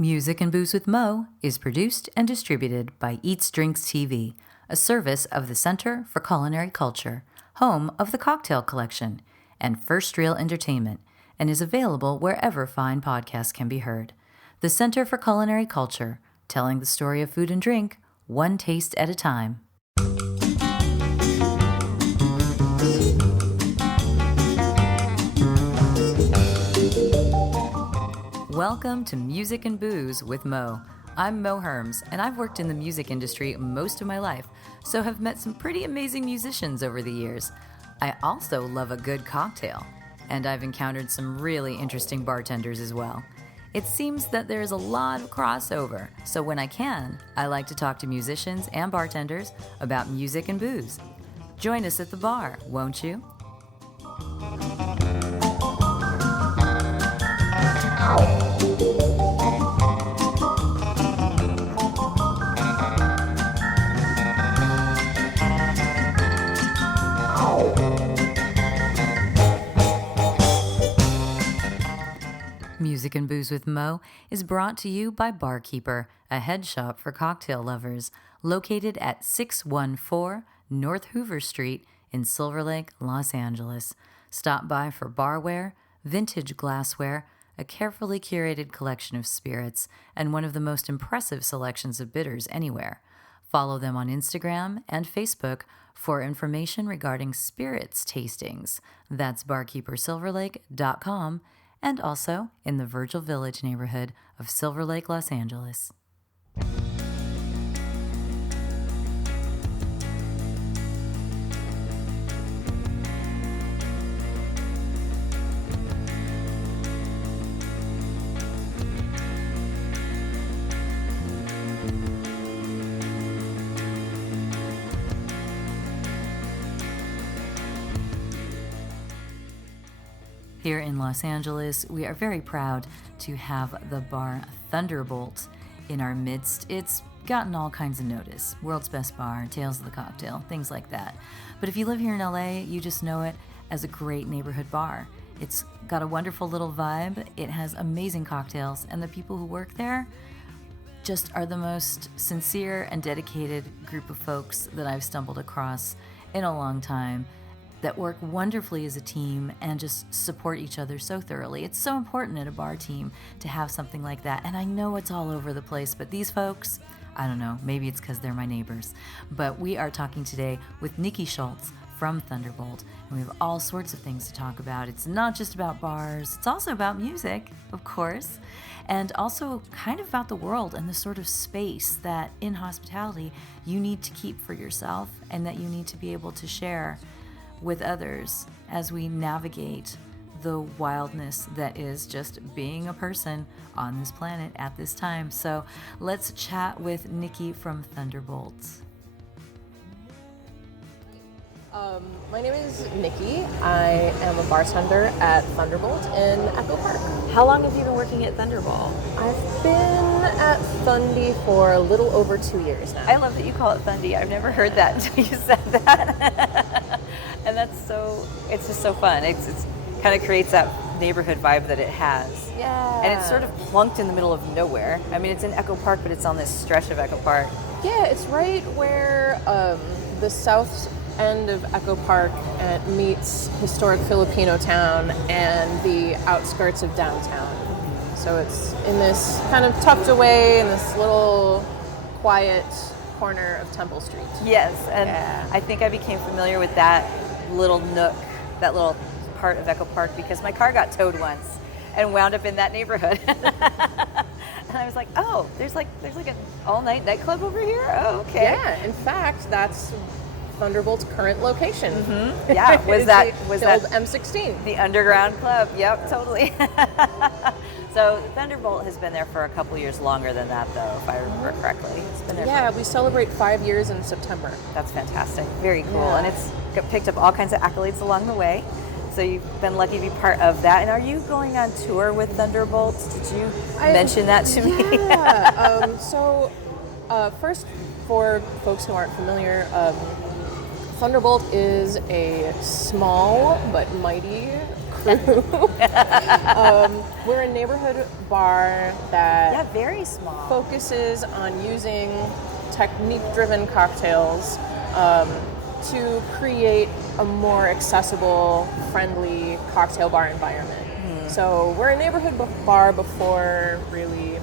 Music and Booze with Mo is produced and distributed by EatsDrinksTV, a service of the Center for Culinary Culture, home of the Cocktail Collection, and First Reel Entertainment, and is available wherever fine podcasts can be heard. The Center for Culinary Culture, telling the story of food and drink, one taste at a time. Welcome to Music and Booze with Mo. I'm Mo Herms, and I've worked in the music industry most of my life, so have met some pretty amazing musicians over the years. I also love a good cocktail, and I've encountered some really interesting bartenders as well. It seems that there's a lot of crossover, so when I can, I like to talk to musicians and bartenders about music and booze. Join us at the bar, won't you? Music and Booze with Mo is brought to you by Barkeeper, a head shop for cocktail lovers, located at 614 North Hoover Street in Silver Lake, Los Angeles. Stop by for barware, vintage glassware, a carefully curated collection of spirits, and one of the most impressive selections of bitters anywhere. Follow them on Instagram and Facebook for information regarding spirits tastings. That's barkeepersilverlake.com, and also in the Virgil Village neighborhood of Silver Lake, Los Angeles. Here in Los Angeles, we are very proud to have the bar Thunderbolt in our midst. It's gotten all kinds of notice. World's Best Bar, Tales of the Cocktail, things like that. But if you live here in LA, you just know it as a great neighborhood bar. It's got a wonderful little vibe. It has amazing cocktails, and the people who work there just are the most sincere and dedicated group of folks that I've stumbled across in a long time, that work wonderfully as a team and just support each other so thoroughly. It's so important at a bar team to have something like that. And I know it's all over the place, but these folks, I don't know, maybe it's because they're my neighbors. But we are talking today with Nikki Schultz from Thunderbolt, and we have all sorts of things to talk about. It's not just about bars, it's also about music, of course, and also kind of about the world and the sort of space that in hospitality you need to keep for yourself and that you need to be able to share with others as we navigate the wildness that is just being a person on this planet at this time. So let's chat with Nikki from Thunderbolt. My name is Nikki. I am a bartender at Thunderbolt in Echo Park. How long have you been working at Thunderbolt? I've been at Thundy for a little over 2 years now. I love that you call it Thundy. I've never heard that until you said that. And it's just so fun. It's kind of creates that neighborhood vibe that it has. Yeah. And it's sort of plunked in the middle of nowhere. I mean, it's in Echo Park, but it's on this stretch of Echo Park. Yeah, it's right where the south end of Echo Park meets historic Filipino town and the outskirts of downtown. So it's in this kind of tucked away in this little quiet corner of Temple Street. Yes, and I think I became familiar with that little nook, that little part of Echo Park, because my car got towed once and wound up in that neighborhood. And I was like, oh, there's like an all-night nightclub over here? Oh, okay. Yeah, in fact, that's Thunderbolt's current location. Mm-hmm. Yeah, was that old M16? The underground club? Yep, totally. So Thunderbolt has been there for a couple years longer than that, though, if I remember correctly. It's been there. Yeah, we celebrate 5 years in September. That's fantastic. Very cool, yeah. And it's picked up all kinds of accolades along the way. So you've been lucky to be part of that. And are you going on tour with Thunderbolt? Did you mention that to me? Yeah. First, for folks who aren't familiar, Thunderbolt is a small but mighty crew. We're a neighborhood bar that very small. focuses on using technique-driven cocktails to create a more accessible, friendly cocktail bar environment. So we're a neighborhood bar before really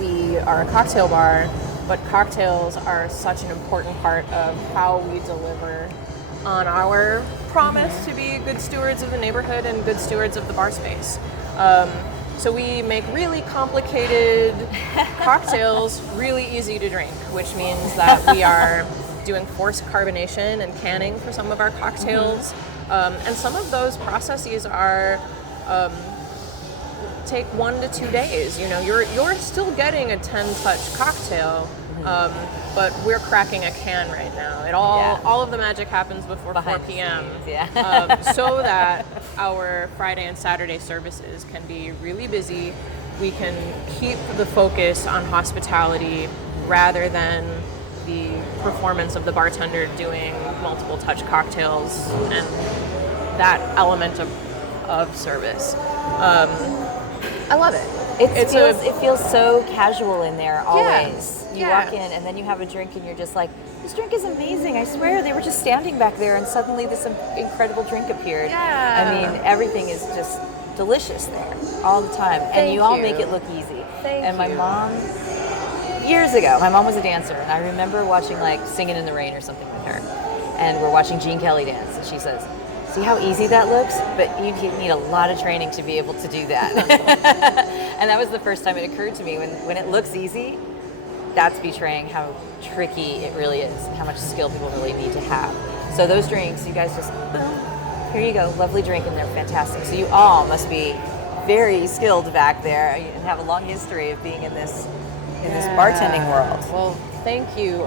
we are a cocktail bar, but cocktails are such an important part of how we deliver on our promise to be good stewards of the neighborhood and good stewards of the bar space. So we make really complicated cocktails really easy to drink, which means that we are doing forced carbonation and canning for some of our cocktails. And some of those processes are take 1 to 2 days. You know, you're still getting a 10-touch cocktail, but we're cracking a can right now. All of the magic happens before 4 p.m. So that our Friday and Saturday services can be really busy. We can keep the focus on hospitality rather than the performance of the bartender doing multiple touch cocktails and that element of service. I love it. It feels so casual in there always. You walk in and then you have a drink and you're just like, this drink is amazing. I swear they were just standing back there and suddenly this incredible drink appeared. I mean, everything is just delicious there all the time. And you all make it look easy. My mom, years ago, my mom was a dancer and I remember watching like Singing in the Rain or something with her. And we're watching Gene Kelly dance and she says, see how easy that looks? But you need a lot of training to be able to do that. And that was the first time it occurred to me when it looks easy, that's betraying how tricky it really is, how much skill people really need to have. So those drinks, you guys just, boom, here you go, lovely drink, and they're fantastic. So you all must be very skilled back there and have a long history of being in this bartending world. Well, thank you.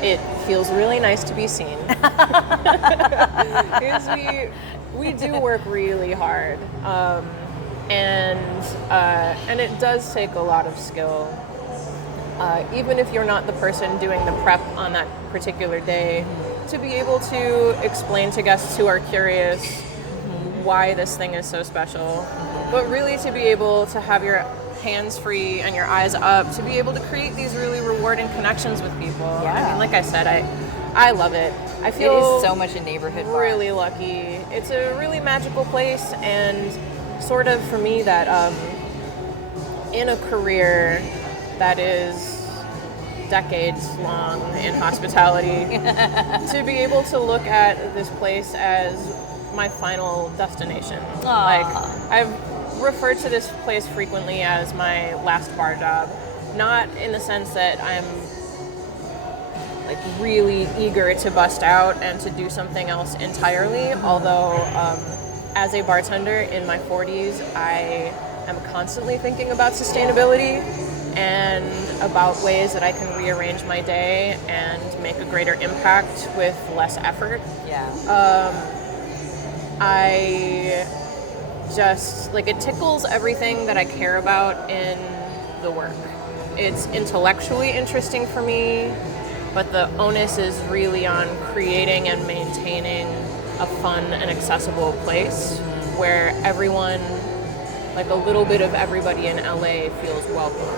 It feels really nice to be seen. Because we do work really hard. And it does take a lot of skill. Even if you're not the person doing the prep on that particular day, to be able to explain to guests who are curious why this thing is so special, but really to be able to have your hands free and your eyes up, to be able to create these really rewarding connections with people. I mean, like I said, I love it. I feel it is so much a neighborhood bar. Really lucky. It's a really magical place, and sort of for me that in a career that is decades long in hospitality, to be able to look at this place as my final destination. Like, I've referred to this place frequently as my last bar job, not in the sense that I'm like really eager to bust out and to do something else entirely, although as a bartender in my 40s, I am constantly thinking about sustainability and about ways that I can rearrange my day and make a greater impact with less effort. I just, like, it tickles everything that I care about in the work. It's intellectually interesting for me, but the onus is really on creating and maintaining a fun and accessible place where everyone, like a little bit of everybody in LA feels welcome.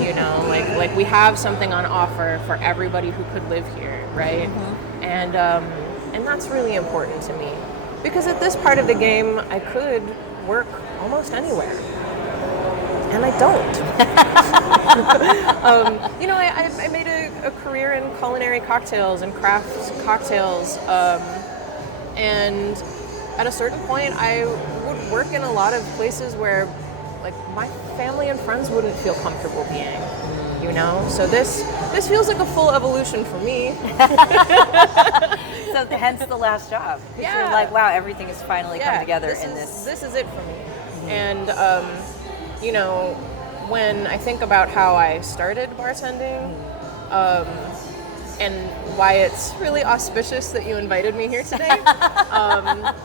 You know, like we have something on offer for everybody who could live here, right? And that's really important to me. Because at this part of the game, I could work almost anywhere. And I don't. You know, I made a career in culinary cocktails and craft cocktails. And at a certain point, I would work in a lot of places where, like, my family and friends wouldn't feel comfortable being. You know? So this feels like a full evolution for me. So hence the last job. You're like, wow, everything has finally come together in this. This is it for me. And, you know, when I think about how I started bartending, and why it's really auspicious that you invited me here today,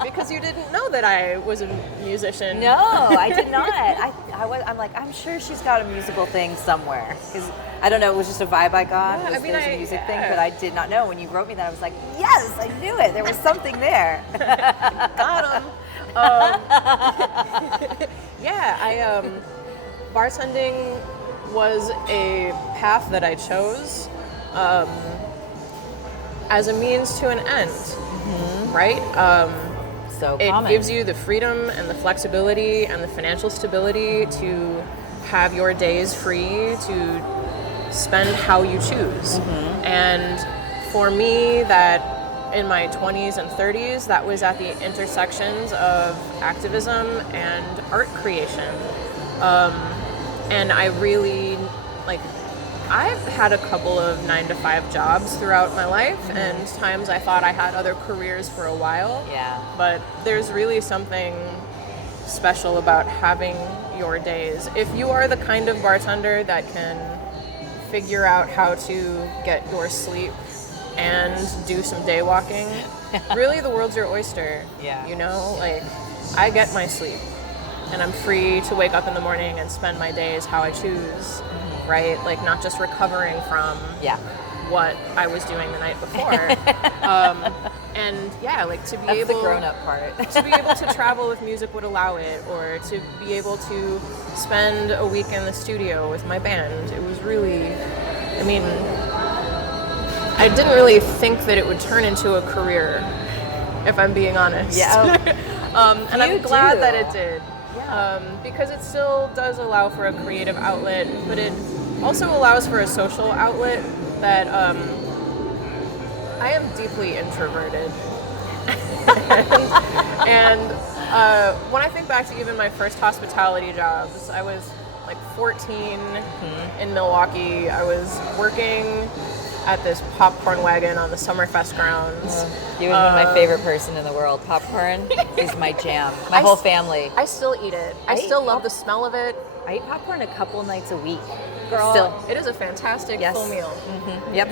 because you didn't know that I was a musician. No, I did not. I'm like, I'm sure she's got a musical thing somewhere. Because, I don't know, it was just a vibe I got. There's a music thing, but I did not know. When you wrote me that, I was like, yes, I knew it. There was something there. Got him. Bartending was a path that I chose as a means to an end, right? So it common. gives you the freedom and the flexibility and the financial stability to have your days free to spend how you choose. And for me, that in my 20s and 30s, that was at the intersections of activism and art creation. And I really, I've had a couple of 9-to-5 jobs throughout my life, and times I thought I had other careers for a while. Yeah. But there's really something special about having your days. If you are the kind of bartender that can figure out how to get your sleep and do some day walking, really the world's your oyster. Yeah. You know, I get my sleep and I'm free to wake up in the morning and spend my days how I choose, right? Not just recovering from what I was doing the night before. And yeah, to be That's able the grown-up part. to be able to travel if music would allow it, or to be able to spend a week in the studio with my band. It was really, I didn't really think that it would turn into a career, if I'm being honest. Yeah. And I'm glad do. that it did. Yeah. Because it still does allow for a creative outlet, but it also allows for a social outlet that I am deeply introverted. and when I think back to even my first hospitality jobs, I was 14 in Milwaukee. I was working at this popcorn wagon on the Summerfest grounds. You would be my favorite person in the world. Popcorn is my jam. My whole family. I still eat it. I still love the smell of it. I eat popcorn a couple nights a week. Girl, Still. it is a fantastic full meal. Yep.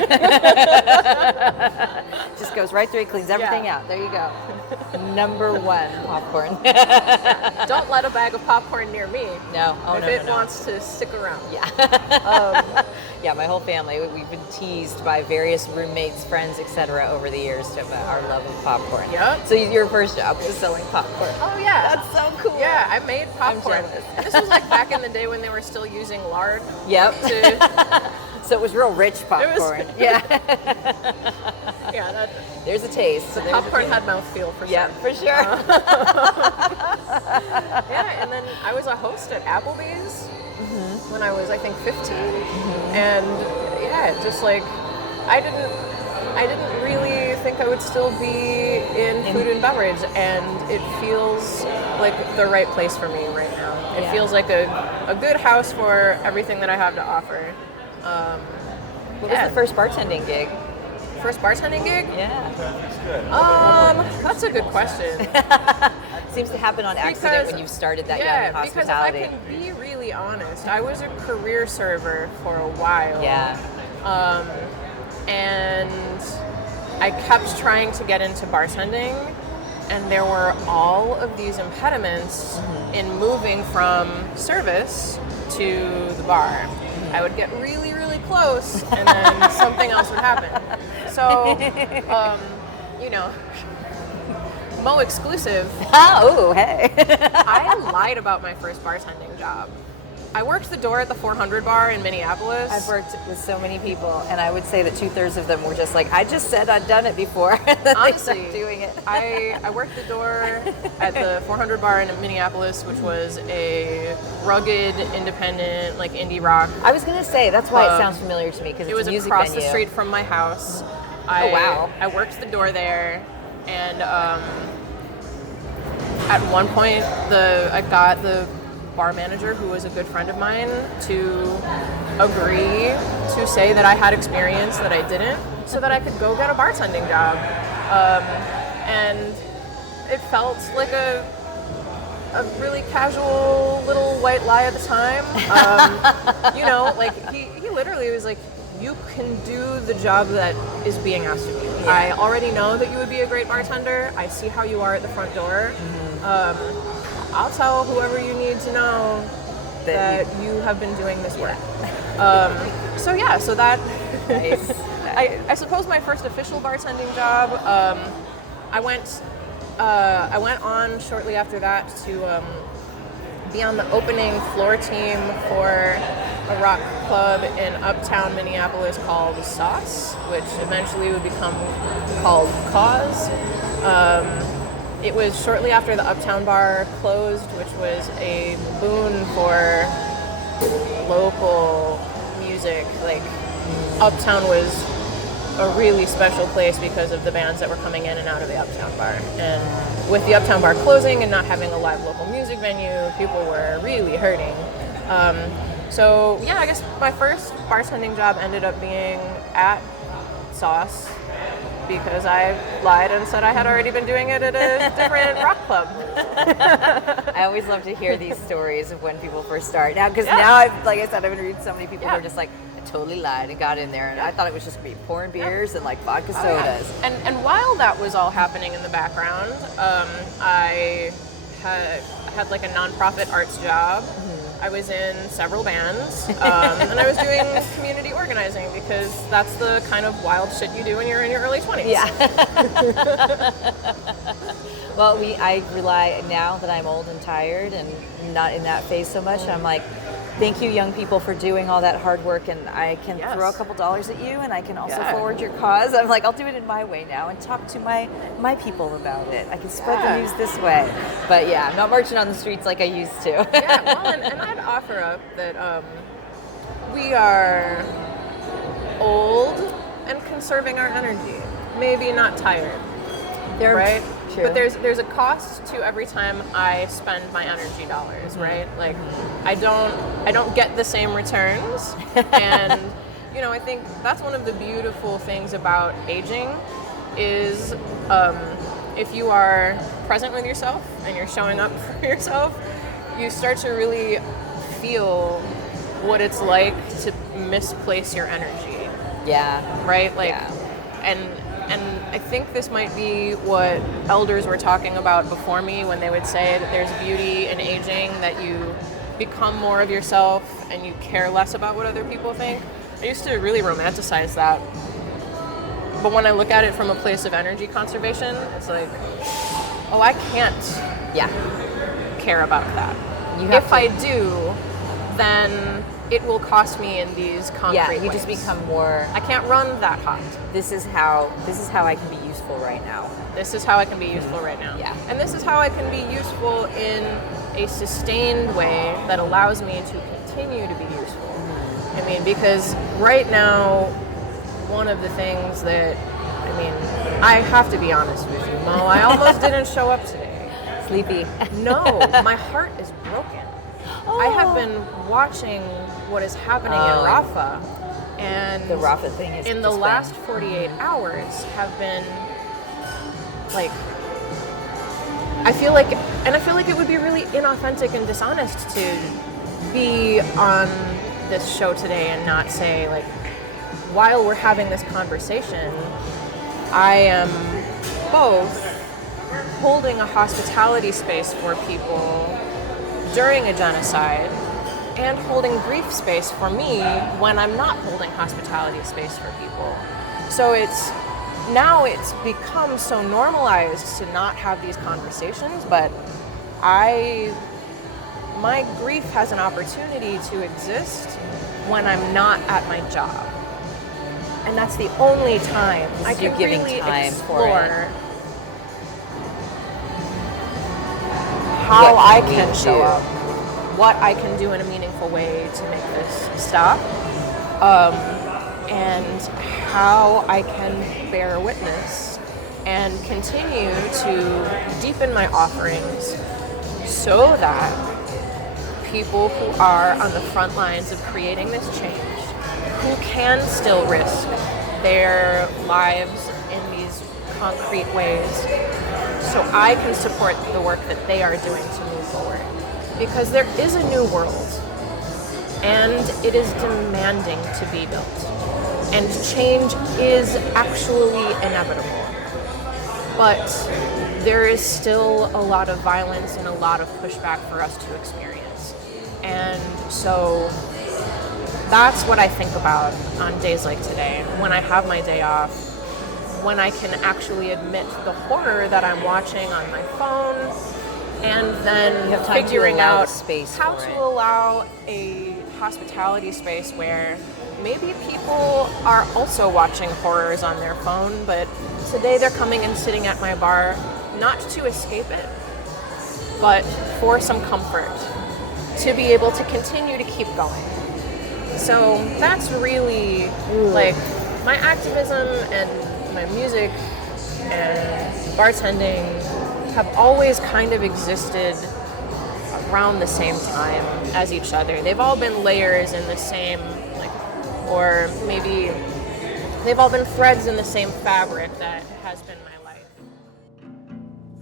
Just goes right through, it cleans everything out. There you go. Number one, popcorn. Don't let a bag of popcorn near me. No. Oh, if no, it no. wants to stick around. Yeah. Yeah, my whole family, we've been teased by various roommates, friends, etc. over the years to our love of popcorn. Yep. So your first job was selling popcorn. Oh yeah. That's so cool. Yeah, I made popcorn. jealous. This was back in the day when they were still using lard. Yep. To, So it was real rich popcorn. Yeah. yeah, There's a taste. the popcorn had mouthfeel for Yeah, sure. for sure. Yeah, and then I was a host at Applebee's when I was, I think, 15. And yeah, just I didn't really think I would still be in food and beverage, and it feels like the right place for me right now. It feels like a good house for everything that I have to offer. What was the first bartending gig? First bartending gig? Yeah. That's a good question. Seems to happen on accident when you started that young in hospitality. Because if I can be really honest, I was a career server for a while. Yeah. And I kept trying to get into bartending, and there were all of these impediments in moving from service to the bar. I would get really, really close, and then something else would happen. So, Mo exclusive. Oh, hey. I lied about my first bartending job. I worked the door at the 400 bar in Minneapolis. I've worked with so many people, and I would say that 2/3 of them were just I just said I'd done it before. Honestly, they stopped doing it. I worked the door at the 400 bar in Minneapolis, which was a rugged, independent, indie rock. I was going to say, that's why it sounds familiar to me, because It it's was a music across venue. the street from my house. Oh, wow. I worked the door there, and at one point, I got the bar manager, who was a good friend of mine, to agree to say that I had experience that I didn't, so that I could go get a bartending job. And it felt like a really casual little white lie at the time. He literally was like, you can do the job that is being asked of you. Yeah. I already know that you would be a great bartender. I see how you are at the front door. I'll tell whoever you need to know that you have been doing this work. So that Nice. I suppose my first official bartending job, I went I went on shortly after that to be on the opening floor team for a rock club in uptown Minneapolis called Sauce, which eventually would become called Cause. It was shortly after the Uptown Bar closed, which was a boon for local music. Like, Uptown was a really special place because of the bands that were coming in and out of the Uptown Bar. And with the Uptown Bar closing and not having a live local music venue, people were really hurting. So yeah, I guess my first bartending job ended up being at Sauce because I lied and said I had already been doing it at a different rock club. I always love to hear these stories of when people first start. Now, because now, like I said, I've interviewed so many people who are just like, totally lied and got in there, and I thought it was just me pouring beers and like vodka sodas. And while that was all happening in the background, I had like a nonprofit arts job. I was in several bands, and I was doing community organizing because that's the kind of wild shit you do when you're in your early 20s. Yeah. Well, I rely, now that I'm old and tired and not in that phase so much, I'm like, thank you, young people, for doing all that hard work, and I can throw a couple dollars at you, and I can also forward your cause. I'm like, I'll do it in my way now and talk to my people about it. I can spread the news this way. But yeah, I'm not marching on the streets like I used to. Yeah, well, and I'd offer up that we are old and conserving our energy. Maybe not tired, right? True. But there's a cost to every time I spend my energy dollars, right? Like, I don't get the same returns, and I think that's one of the beautiful things about aging is if you are present with yourself and you're showing up for yourself, you start to really feel what it's like to misplace your energy. Yeah. Right? Like, and I think this might be what elders were talking about before me when they would say that there's beauty in aging, that you become more of yourself and you care less about what other people think. I used to really romanticize that. But when I look at it from a place of energy conservation, it's like, oh, I can't care about that. If I do, then it will cost me in these concrete ways. Just become more. I can't run that hot. This is how I can be useful right now. This is how I can be useful right now. Yeah. And this is how I can be useful in a sustained way that allows me to continue to be useful. I mean, because right now, one of the things that, I have to be honest with you, Mo, I almost didn't show up today. Sleepy. No, my heart is broken. Oh. I have been watching what is happening in Rafa, and the Rafa thing is in the last 48 hours have been like, I feel like it would be really inauthentic and dishonest to be on this show today and not say, like, while we're having this conversation, I am both holding a hospitality space for people during a genocide and holding grief space for me when I'm not holding hospitality space for people. So it's become so normalized to not have these conversations, but my grief has an opportunity to exist when I'm not at my job. And that's the only time I can really explore how I can show up, what I can do in a meaningful way to make this stop, and how I can bear witness and continue to deepen my offerings so that people who are on the front lines of creating this change, who can still risk their lives in these concrete ways, so I can support the work that they are doing to move forward. Because there is a new world, and it is demanding to be built. And change is actually inevitable. But there is still a lot of violence and a lot of pushback for us to experience. And so that's what I think about on days like today. When I have my day off, when I can actually admit the horror that I'm watching on my phone, and then figuring out how to allow a hospitality space where maybe people are also watching horrors on their phone, but today they're coming and sitting at my bar not to escape it, but for some comfort, to be able to continue to keep going. So that's really like my activism and my music and bartending have always kind of existed around the same time as each other. They've all been layers in the same, like, or maybe they've all been threads in the same fabric that has been my life.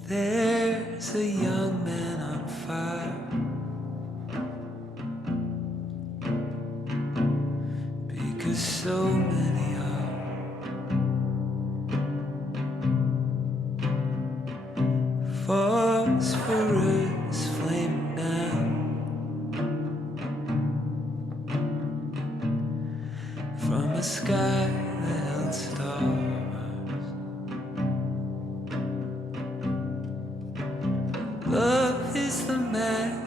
There's a young man on fire, because so many are. Phosphorus flame down from a sky that held stars. Love is the match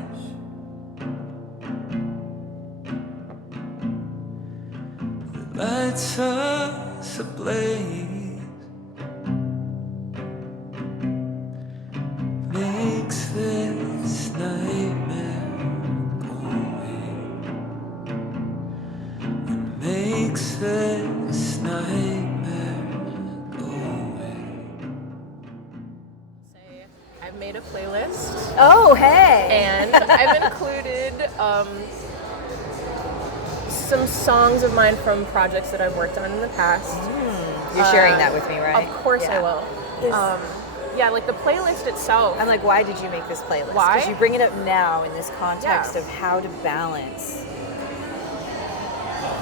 that lights us ablaze. Makes this nightmare go away. And makes this nightmare go away. I've made a playlist. Oh, hey! And I've included some songs of mine from projects that I've worked on in the past. You're sharing that with me, right? Of course I will. Yeah, like the playlist itself. I'm like, why did you make this playlist? Why? Because you bring it up now in this context Yeah. of how to balance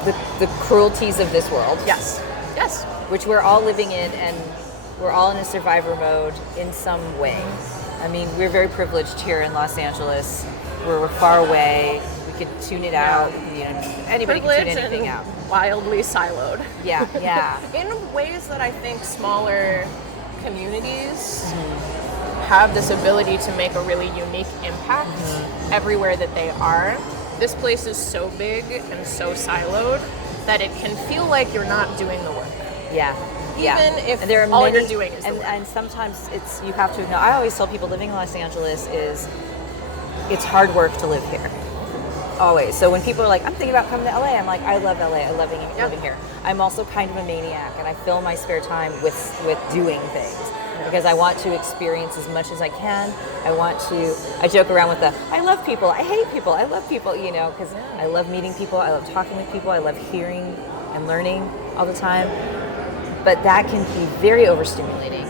the cruelties of this world. Yes. Yes. Which we're all living in, and we're all in a survivor mode in some way. I mean, we're very privileged here in Los Angeles. We're far away. We could tune it out. You know, anybody can tune anything out. Wildly siloed. Yeah, yeah. In ways that I think smaller communities have this ability to make a really unique impact everywhere that they are. This place is so big and so siloed that it can feel like you're not doing the work. Yeah. Even if and there are all many, you're doing is the work. And sometimes it's, you have to know, I always tell people living in Los Angeles is, it's hard work to live here. Always. So when people are like, I'm thinking about coming to LA, I'm like, I love LA. I love living here. I'm also kind of a maniac, and I fill my spare time with doing things. Because I want to experience as much as I can. I joke around with I love people, I hate people, I love people, you know, because I love meeting people, I love talking with people, I love hearing and learning all the time. But that can be very overstimulating.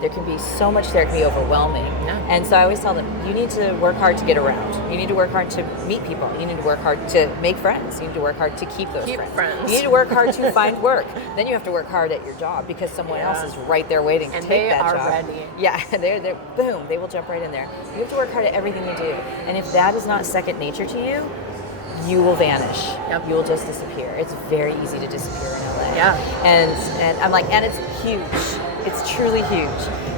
There can be so much there, it can be overwhelming. Yeah. And so I always tell them, you need to work hard to get around. You need to work hard to meet people. You need to work hard to make friends. You need to work hard to keep those friends. You need to work hard to find work. Then you have to work hard at your job because someone else is right there waiting to take that job. And they are ready. Yeah, they're boom, they will jump right in there. You have to work hard at everything you do. And if that is not second nature to you, you will vanish. Yep. You will just disappear. It's very easy to disappear in LA. Yeah. And I'm like, and it's huge. It's truly huge.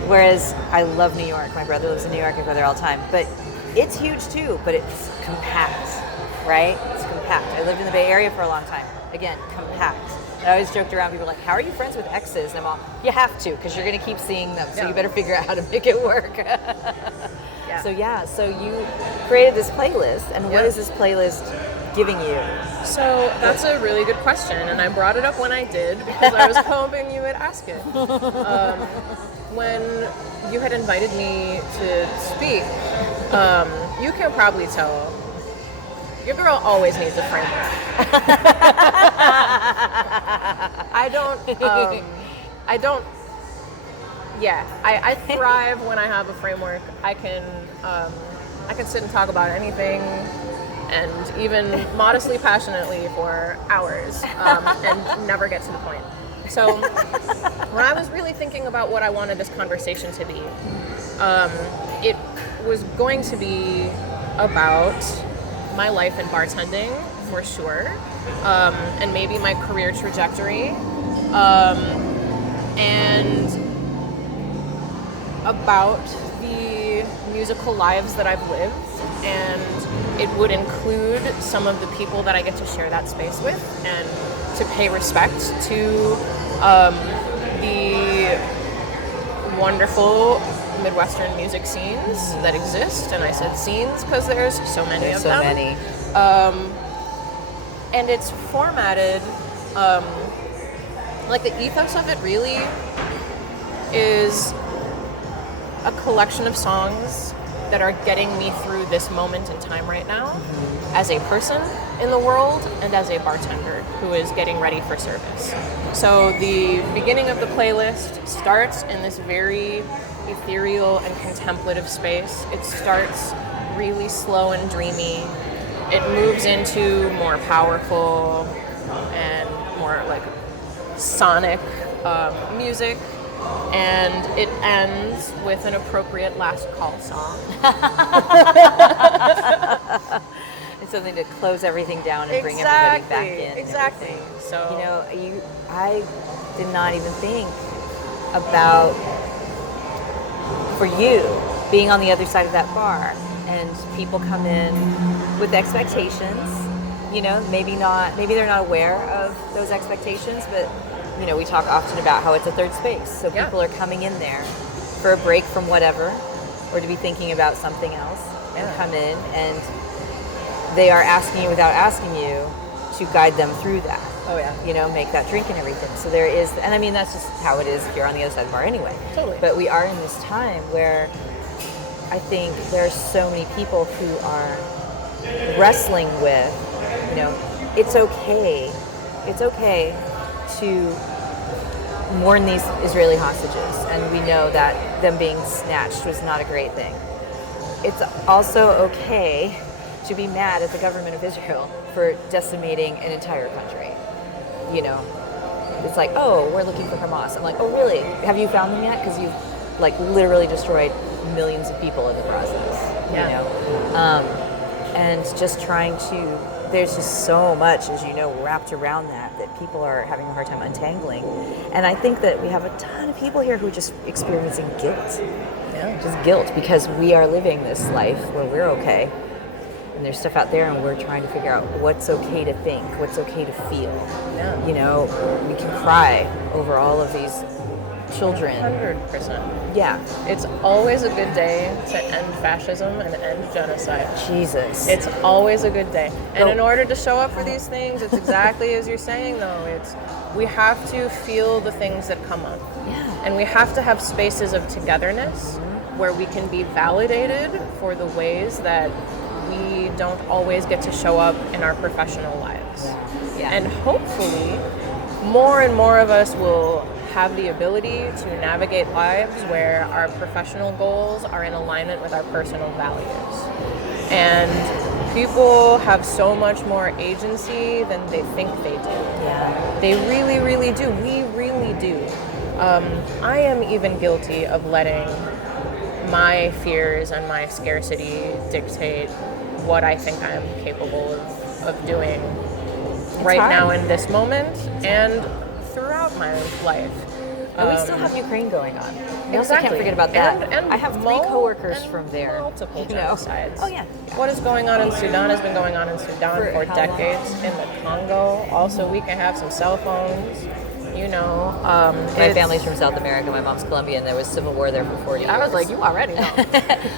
Whereas I love New York. My brother lives in New York. I go there all the time. But it's huge too, but it's compact, right? It's compact. I lived in the Bay Area for a long time. Again, compact. I always joked around, people are like, how are you friends with exes? And I'm all, you have to, because you're going to keep seeing them. So you better figure out how to make it work. So you created this playlist. And what is this playlist giving you? So that's a really good question, and I brought it up when I did because I was hoping you would ask it. When you had invited me to speak, you can probably tell your girl always needs a framework. I thrive when I have a framework. I can sit and talk about anything, and even modestly passionately for hours, and never get to the point. So when I was really thinking about what I wanted this conversation to be, it was going to be about my life in bartending, for sure, and maybe my career trajectory, and about the musical lives that I've lived, and it would include some of the people that I get to share that space with, and to pay respect to the wonderful Midwestern music scenes that exist. And I said scenes because there's so many of them. Many. And it's formatted, like the ethos of it really is a collection of songs that are getting me through this moment in time right now, as a person in the world and as a bartender who is getting ready for service. So the beginning of the playlist starts in this very ethereal and contemplative space. It starts really slow and dreamy. It moves into more powerful and more like sonic music. And it ends with an appropriate last call song. It's something to close everything down and bring everybody back in. Exactly. So I did not even think about, for you, being on the other side of that bar, and people come in with expectations. Maybe they're not aware of those expectations, but we talk often about how it's a third space. So people are coming in there for a break from whatever, or to be thinking about something else, and come in, and they are asking you without asking you to guide them through that. Oh yeah. Make that drink and everything. So there is, and I mean, that's just how it is if you're on the other side of the bar anyway. Totally. But we are in this time where I think there are so many people who are wrestling with, it's okay to mourn these Israeli hostages, and we know that them being snatched was not a great thing. It's also okay to be mad at the government of Israel for decimating an entire country. It's like, oh, we're looking for Hamas. I'm like, oh, really? Have you found them yet? Because you've literally destroyed millions of people in the process. And just trying to, there's just so much, as wrapped around that people are having a hard time untangling. And I think that we have a ton of people here who are just experiencing guilt. Yeah. Just guilt, because we are living this life where we're okay. And there's stuff out there, and we're trying to figure out what's okay to think, what's okay to feel. Yeah. We can cry over all of these children. 100%. Yeah. It's always a good day to end fascism and end genocide. Jesus. It's always a good day. And in order to show up for these things, it's exactly as you're saying, though. We have to feel the things that come up. Yeah. And we have to have spaces of togetherness where we can be validated for the ways that we don't always get to show up in our professional lives. Yeah. And hopefully, more and more of us will have the ability to navigate lives where our professional goals are in alignment with our personal values. And people have so much more agency than they think they do. Yeah. They really, really do. We really do. I am even guilty of letting my fears and my scarcity dictate what I think I'm capable of doing now in this moment and throughout my life. And we still have Ukraine going on. We also can't forget about that. And I have 3 coworkers from there. Multiple genocides. Oh yeah. What is going on in Sudan has been going on in Sudan for decades. In the Congo, also we can have some cell phones. My family's from South America. My mom's Colombian. There was civil war there for 40 years. I was like, you already know.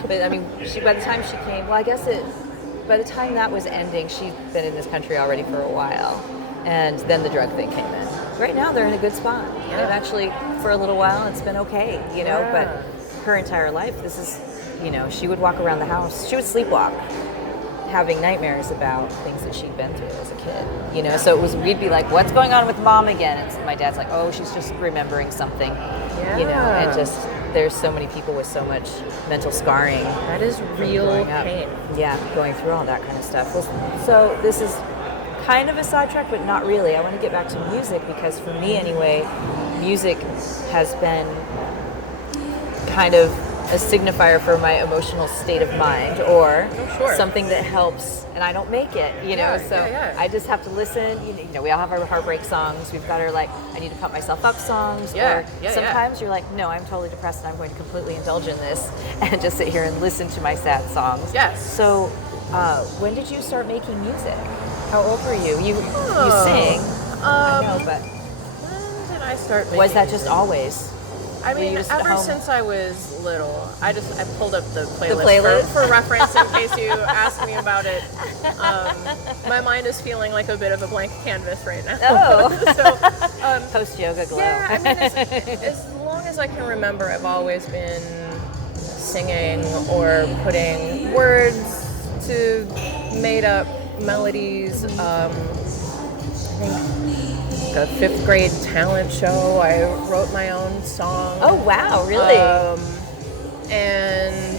But I mean, by the time she came, by the time that was ending, she'd been in this country already for a while. And then the drug thing came in. Right now, they're in a good spot. Yeah. They've actually, for a little while, it's been okay, but her entire life, this is, she would walk around the house. She would sleepwalk, having nightmares about things that she'd been through as a kid, so we'd be like, what's going on with mom again? And my dad's like, oh, she's just remembering something, and just, there's so many people with so much mental scarring. That is real pain. Yeah, going through all that kind of stuff. Well, so this is kind of a sidetrack, but not really. I want to get back to music because for me anyway, music has been kind of a signifier for my emotional state of mind, or sure. something that helps, and I don't make it, you know, Yeah, so yeah. I just have to listen. You know, we all have our heartbreak songs. We've got our, like, I need to pump myself up songs. Yeah, or yeah, sometimes you're like, no, I'm totally depressed and I'm going to completely indulge in this and just sit here and listen to my sad songs. Yes. So when did you start making music? How old were you? You sing, I know, but When did I start making was that just music? always? I mean, you just at ever home? since I was little, I pulled up the playlist, playlist? For reference in case you ask me about it. My mind is feeling like a bit of a blank canvas right now. Oh. So, Post yoga glow. yeah, I mean, as long as I can remember, I've always been singing or putting words to made up melodies. I think a 5th grade talent show, I wrote my own song. Oh wow, really? And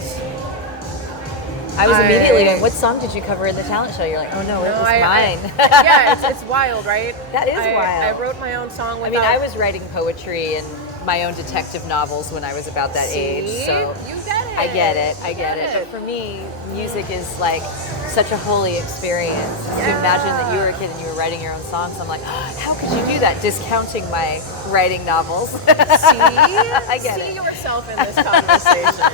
I was immediately going, what song did you cover in the talent show? You're like, oh no, it was mine. Yeah, it's wild, right? That is wild. wild. I wrote my own song without... I mean, I was writing poetry and my own detective novels when I was about that age. So you get it. I get it. But for me, music is like such a holy experience. To imagine that you were a kid and you were writing your own songs, I'm like, oh, how could you do that? Discounting my writing novels. See? I get it. See yourself in this conversation.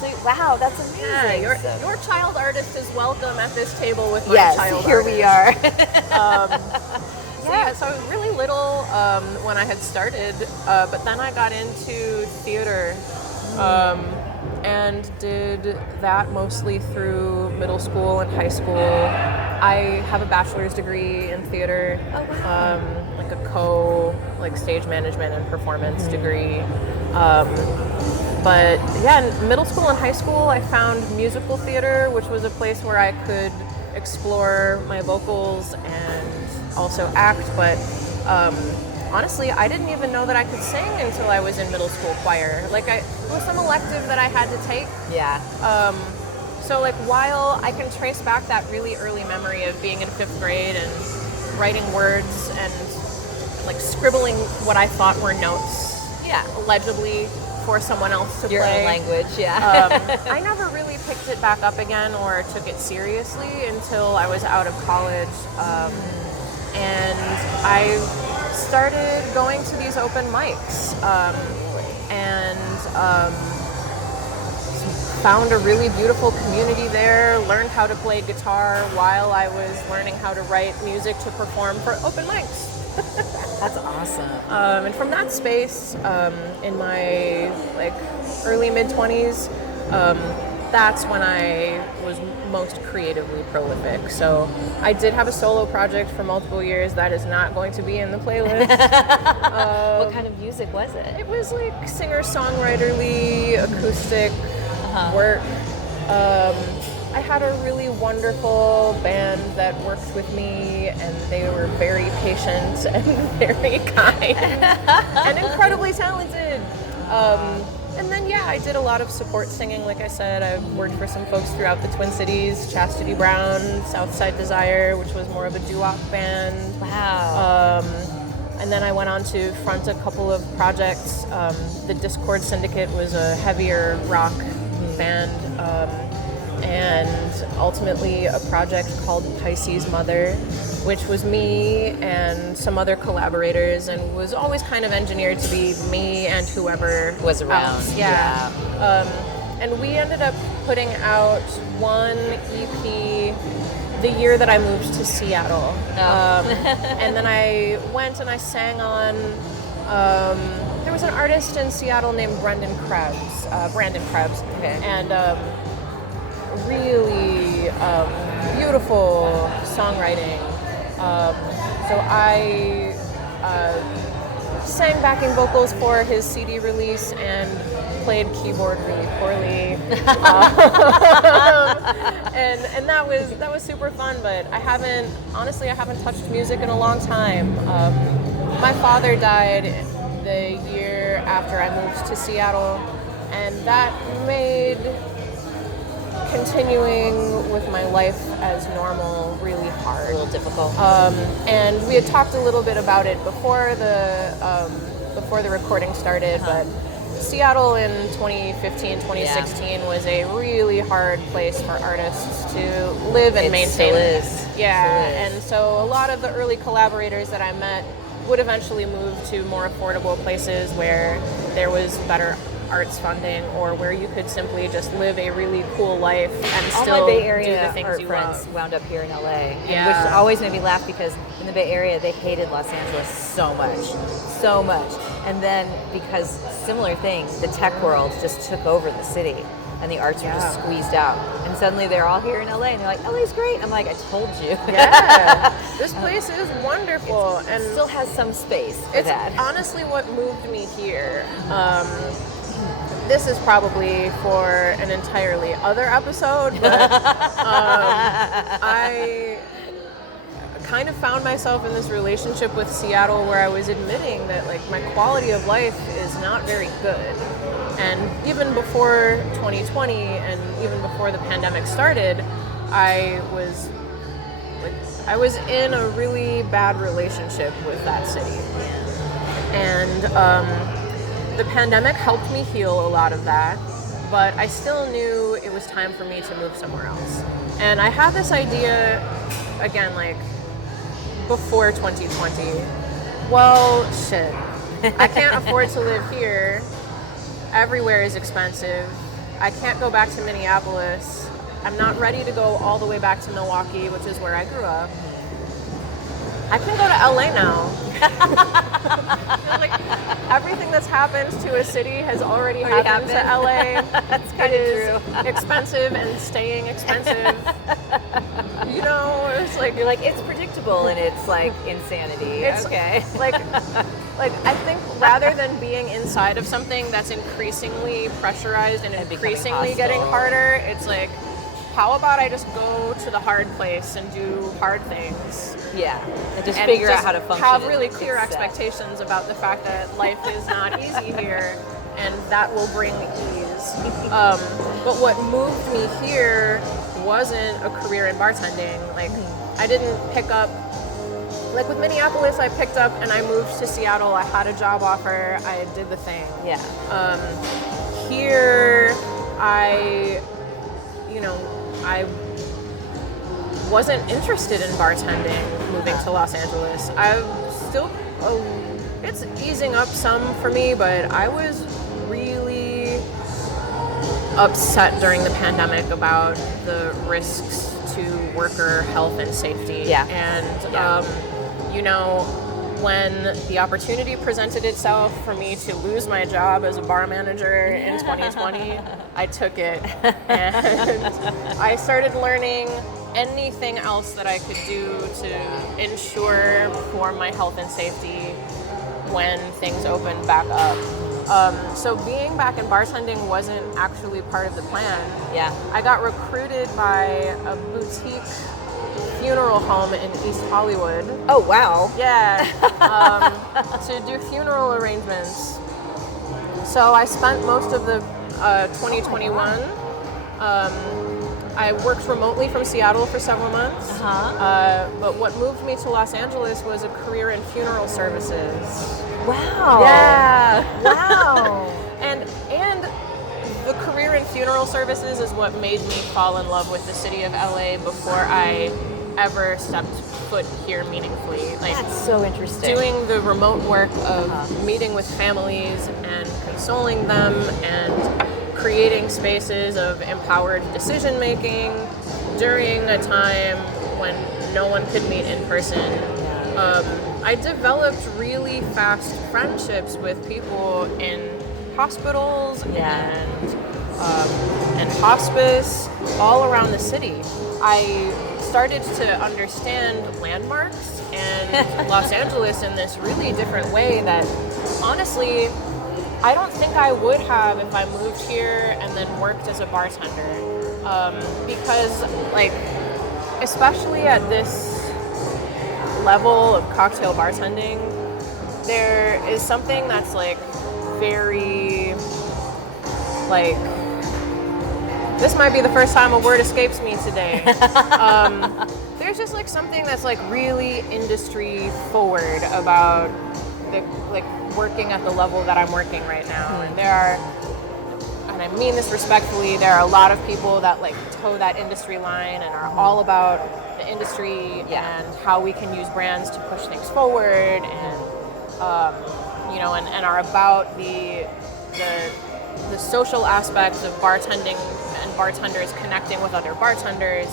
So, wow, that's amazing. Yeah, your child artist is welcome at this table with my child here artist. we are. So I was really little when I had started, but then I got into theater and did that mostly through middle school and high school. I have a bachelor's degree in theater, like a stage management and performance degree. But yeah, in middle school and high school, I found musical theater, which was a place where I could explore my vocals and also act. But honestly, I didn't even know that I could sing until I was in middle school choir. It was some elective that I had to take. Yeah. So while I can trace back that really early memory of being in 5th grade and writing words and scribbling what I thought were notes, legibly for someone else to Your play. own language, yeah. I never really picked it back up again or took it seriously until I was out of college. And I started going to these open mics and found a really beautiful community there, learned how to play guitar while I was learning how to write music to perform for open mics. That's awesome. And from that space, in my early mid-20s, that's when I was most creatively prolific. So I did have a solo project for multiple years that is not going to be in the playlist. What kind of music was it? It was singer-songwriterly, acoustic work. I had a really wonderful band that worked with me, and they were very patient and very kind and incredibly talented. And then, I did a lot of support singing. Like I said, I've worked for some folks throughout the Twin Cities, Chastity Brown, Southside Desire, which was more of a doo-wop band. Wow. And then I went on to front a couple of projects. The Discord Syndicate was a heavier rock band. And ultimately a project called Pisces Mother, which was me and some other collaborators, and was always kind of engineered to be me and whoever was around. else. And we ended up putting out one EP the year that I moved to Seattle. And then I went and I sang on, there was an artist in Seattle named Brandon Krebs. Okay. And really beautiful songwriting. So I sang backing vocals for his CD release and played keyboard really poorly. And that was super fun, but I haven't touched music in a long time. My father died the year after I moved to Seattle, and that made continuing with my life as normal really hard. A little difficult. And we had talked a little bit about it before the recording started, but Seattle in 2015, 2016 was a really hard place for artists to live and maintain. Still is. Yeah, Still is. and so a lot of the early collaborators that I met would eventually move to more affordable places where there was better arts funding, or where you could simply just live a really cool life and All still my Bay do Area the things art you friends love. wound up here in LA, Yeah. which always made me laugh because in the Bay Area they hated Los Angeles so much, and then because similar thing, the tech world just took over the city, and the arts were just squeezed out, and suddenly they're all here in LA, and they're like, LA's great. I'm like, I told you. Yeah, this place is wonderful, and Still has some space for it's that. honestly what moved me here. This is probably for an entirely other episode, but I kind of found myself in this relationship with Seattle where I was admitting that like my quality of life is not very good. And even before 2020 and even before the pandemic started, I was in a really bad relationship with that city. And the pandemic helped me heal a lot of that, but I still knew it was time for me to move somewhere else. And I had this idea, again, like before 2020. Well, shit, I can't afford to live here. Everywhere is expensive. I can't go back to Minneapolis. I'm not ready to go all the way back to Milwaukee, which is where I grew up. I can go to LA now. Like, everything that's happened to a city has already happened to LA. That's kind of true. Expensive and staying expensive. You know, it's like You're like, it's predictable, and it's like insanity. it's okay. like I think rather than being inside of something that's increasingly pressurized and becoming increasingly hostile. getting harder, it's like, how about I just go to the hard place and do hard things? Yeah, and just And figure just out how to function. have really and clear accept. expectations about the fact that life is not easy here, and that will bring ease. But what moved me here wasn't a career in bartending. Like, I didn't pick up, like with Minneapolis, I picked up and I moved to Seattle. I had a job offer. I did the thing. Yeah. Here, I wasn't interested in bartending moving to Los Angeles. I'm still, it's easing up some for me, but I was really upset during the pandemic about the risks to worker health and safety. Yeah. And, when the opportunity presented itself for me to lose my job as a bar manager in 2020, I took it, and I started learning anything else that I could do to ensure for my health and safety when things opened back up. So being back in bartending wasn't actually part of the plan. Yeah. I got recruited by a boutique funeral home in East Hollywood. Oh wow. Yeah, to do funeral arrangements. So I spent most of the 2021. I worked remotely from Seattle for several months. But what moved me to Los Angeles was a career in funeral services. Wow. Yeah. Wow. And the career in funeral services is what made me fall in love with the city of LA before I ever stepped foot here meaningfully. Like, That's so interesting. doing the remote work of meeting with families and consoling them and creating spaces of empowered decision making during a time when no one could meet in person. I developed really fast friendships with people in hospitals and hospice all around the city. I started to understand landmarks and Los Angeles in this really different way that honestly I don't think I would have if I moved here and then worked as a bartender. Because like, especially at this level of cocktail bartending, there is something that's like very like, this might be the first time a word escapes me today. There's just like something that's like really industry forward about like working at the level that I'm working right now. And there are, and I mean this respectfully, there are a lot of people that like toe that industry line and are all about the industry and how we can use brands to push things forward, and you know, and are about the social aspects of bartending and bartenders connecting with other bartenders.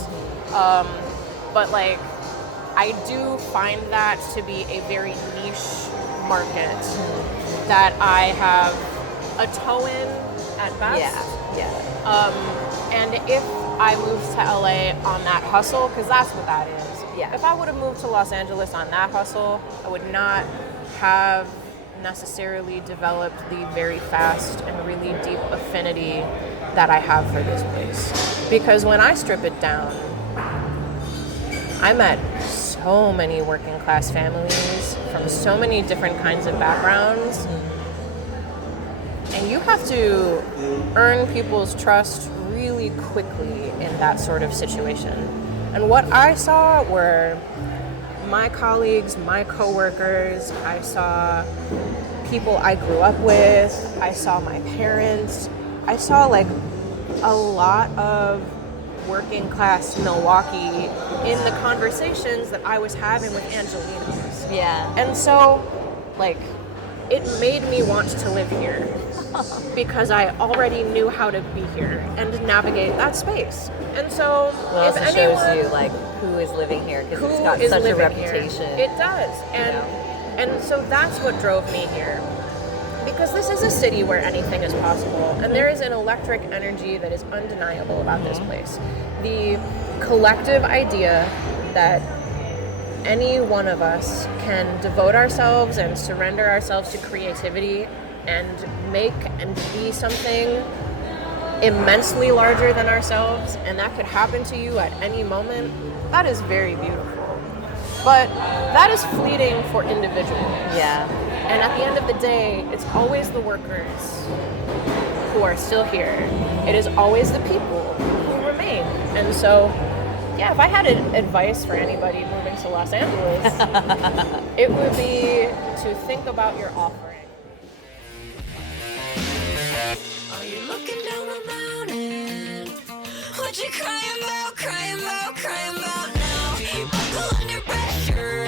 But like, I do find that to be a very niche market that I have a toe in at best. And if I moved to LA on that hustle, because that's what that is. If I would have moved to Los Angeles on that hustle, I would not have necessarily developed the very fast and really deep affinity that I have for this place. Because when I strip it down, I met so many working class families from so many different kinds of backgrounds. And you have to earn people's trust really quickly in that sort of situation. And what I saw were my colleagues, my coworkers, I saw people I grew up with, I saw my parents, I saw like a lot of working class Milwaukee in the conversations that I was having with Angelinos. And so, like, it made me want to live here because I already knew how to be here and navigate that space. And so, Well, if it also anyone shows you like who is living here, because it's who got is such a living reputation. here, it does, and so that's what drove me here. Because this is a city where anything is possible, and there is an electric energy that is undeniable about this place. The collective idea that any one of us can devote ourselves and surrender ourselves to creativity and make and be something immensely larger than ourselves, and that could happen to you at any moment, that is very beautiful. But that is fleeting for individuals. And at the end of the day, it's always the workers who are still here. It is always the people who remain. And so, if I had advice for anybody moving to Los Angeles, it would be to think about your offering. Are you looking down the mountain? What you crying about, crying about, crying about now? You buckle under pressure.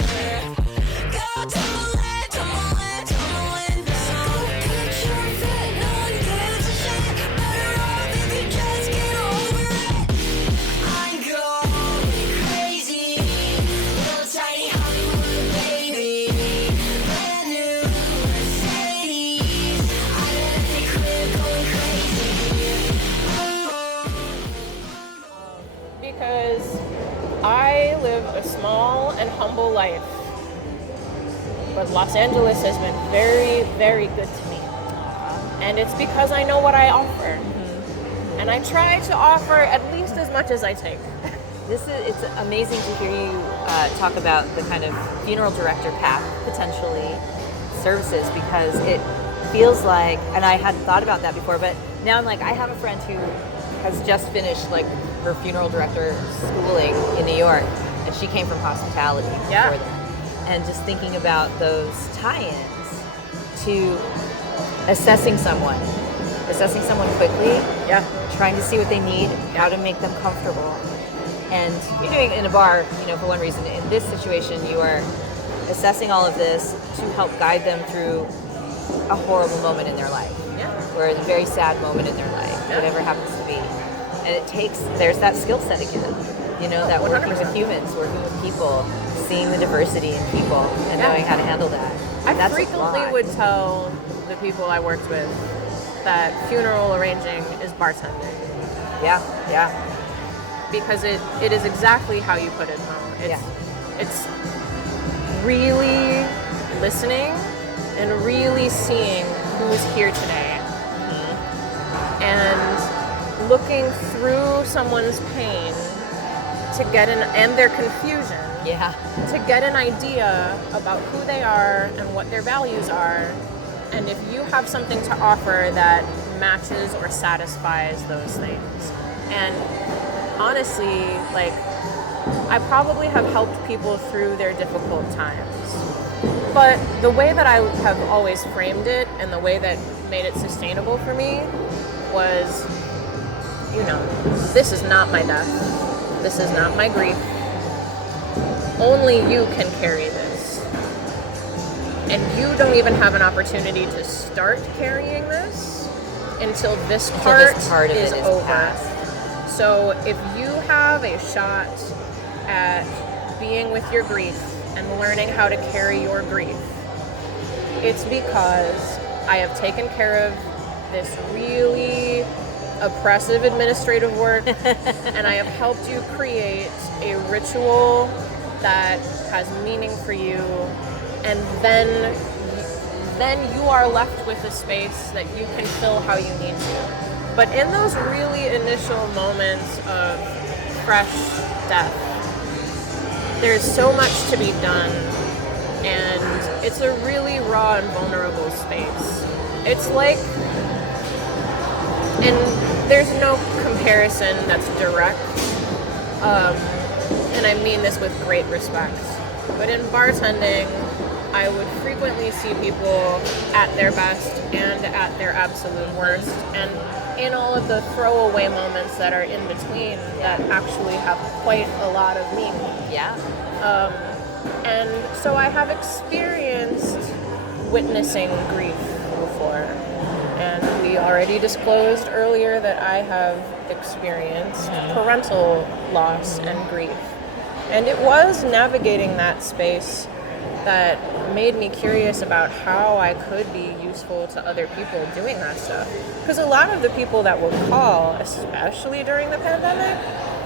Go tumbling, tumbling, tumbling down. Go get your fit, no one gives a shit. Better off if you just get over it. I'm going crazy, little tiny Hollywood baby. Brand new Mercedes, I got a crib going crazy. Because I live a small and humble life, but Los Angeles has been very, very good to me. And it's because I know what I offer. And I try to offer at least as much as I take. It's amazing to hear you talk about the kind of funeral director path potentially services, because it feels like, and I hadn't thought about that before, but now I'm like, I have a friend who has just finished like her funeral director schooling in New York, and she came from hospitality before that. And just thinking about those tie-ins to assessing someone quickly, trying to see what they need, how to make them comfortable. And you're doing it in a bar, for one reason. In this situation, you are assessing all of this to help guide them through a horrible moment in their life, or a very sad moment in their life, whatever happens to be. And there's that skill set again, that working 100%. with humans, working with people, seeing the diversity in people, and knowing how to handle that. I frequently would tell the people I worked with that funeral arranging is bartending. Because it is exactly how you put it, Mo. It's really listening and really seeing who's here today. And looking through someone's pain to get and their confusion. To get an idea about who they are and what their values are, and if you have something to offer that matches or satisfies those things. And honestly, like, I probably have helped people through their difficult times But the way that I have always framed it and the way that made it sustainable for me was, this is not my death. This is not my grief. Only you can carry this. And you don't even have an opportunity to start carrying this until this part of is it is over. past. So if you have a shot at being with your grief and learning how to carry your grief, it's because I have taken care of this really oppressive administrative work and I have helped you create a ritual that has meaning for you, and then you are left with a space that you can fill how you need to. But in those really initial moments of fresh death, there's so much to be done, and it's a really raw and vulnerable space. It's like, and there's no comparison that's direct, and I mean this with great respect, but in bartending, I would frequently see people at their best and at their absolute worst, and in all of the throwaway moments that are in between that actually have quite a lot of meaning. Yeah. And so I have experienced witnessing grief before. And we already disclosed earlier that I have experienced parental loss and grief. And it was navigating that space that made me curious about how I could be useful to other people doing that stuff. Because a lot of the people that would call, especially during the pandemic,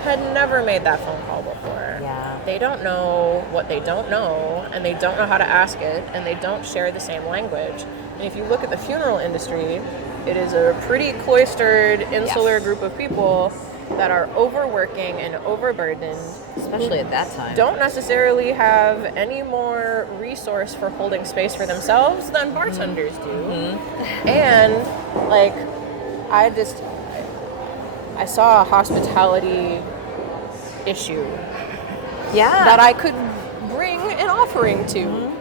had never made that phone call before. Yeah. They don't know what they don't know, and they don't know how to ask it, and they don't share the same language. And if you look at the funeral industry, it is a pretty cloistered, insular group of people that are overworking and overburdened, Especially at that time. don't necessarily have any more resource for holding space for themselves than bartenders do. And like, I saw a hospitality issue that I could bring an offering to,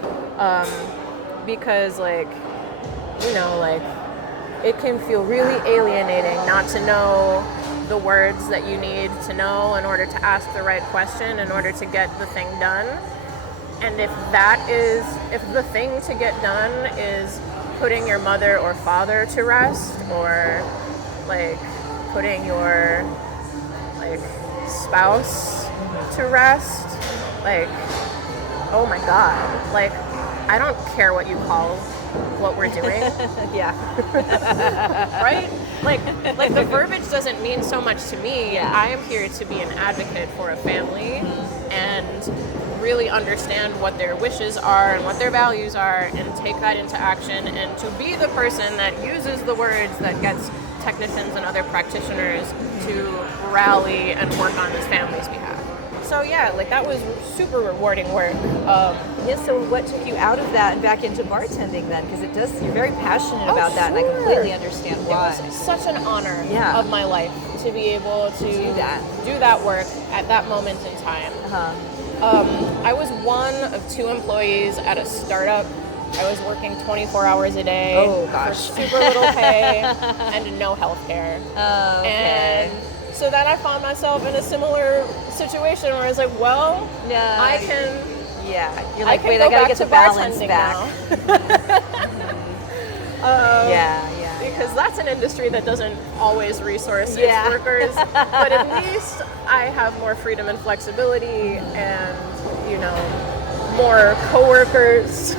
because like, it can feel really alienating not to know the words that you need to know in order to ask the right question in order to get the thing done. And if the thing to get done is putting your mother or father to rest, or like putting your like spouse to rest, like, oh my God, like, I don't care what you call what we're doing. Right? Like the verbiage doesn't mean so much to me. I am here to be an advocate for a family and really understand what their wishes are and what their values are, and take that into action, and to be the person that uses the words that gets technicians and other practitioners to rally and work on this family's behalf. So yeah, like that was super rewarding work. So what took you out of that and back into bartending then? Because you're very passionate about that, and I completely understand why. It was such an honor Yeah. of my life to be able to do that work at that moment in time. I was one of 2 employees at a startup. I was working 24 hours a day for super little pay and no health care. Oh, okay. And so then I found myself in a similar situation where I was like, well, I can... Yeah, you're I like, can wait, go I gotta back get to the balance bartending back. now. Because that's an industry that doesn't always resource its workers. But at least I have more freedom and flexibility, and more coworkers. So